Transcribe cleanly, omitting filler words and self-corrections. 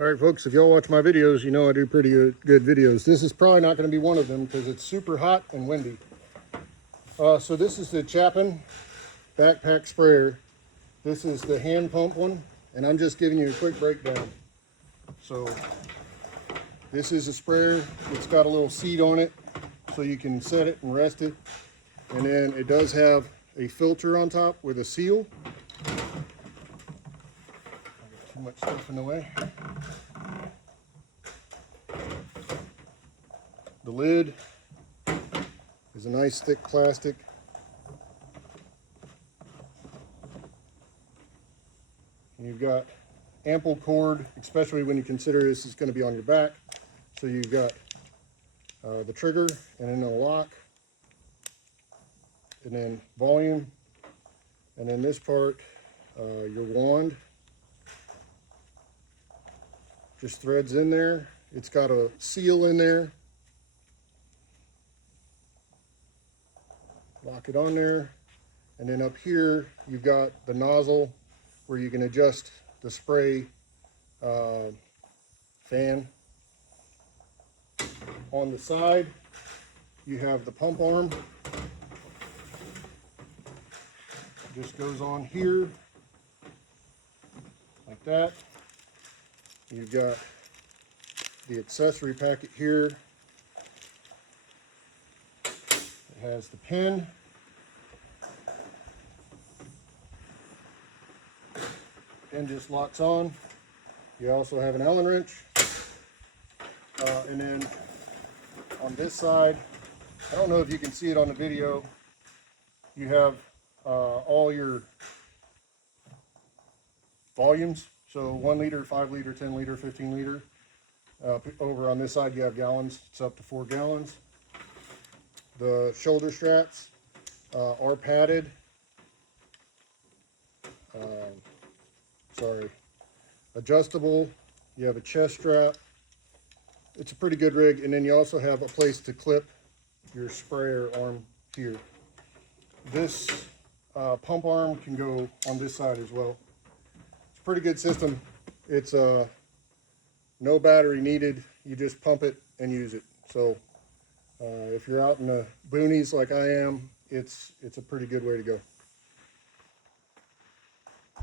All right, folks, if y'all watch my videos, you know I do pretty good videos. This is probably not going to be one of them because it's super hot and windy. So this is the Chapin backpack sprayer. This is the hand pump one, and I'm just giving you a quick breakdown. So this is a sprayer. It's got a little seat on it so you can set it and rest it. And then it does have a filter on top with a seal. I got too much stuff in the way. The lid is a nice thick plastic. And you've got ample cord, especially when you consider this is going to be on your back. So you've got the trigger and then a lock, and then volume, and then this part, your wand. Just threads in there. It's got a seal in there. Lock it on there, and then up here you've got the nozzle where you can adjust the spray fan. On the side you have the pump arm. Just goes on here like that. You've got the accessory packet here. It has the pin. Pin just locks on. You also have an Allen wrench. And then on this side, I don't know if you can see it on the video, you have all your volumes. So 1 liter, 5 liter, 10 liter, 15 liter. Over on this side you have gallons. It's up to 4 gallons. The shoulder straps are padded. Adjustable. You have a chest strap. It's a pretty good rig, and then you also have a place to clip your sprayer arm here. This pump arm can go on this side as well. It's a pretty good system. It's no battery needed. You just pump it and use it. So if you're out in the boonies like I am, it's a pretty good way to go.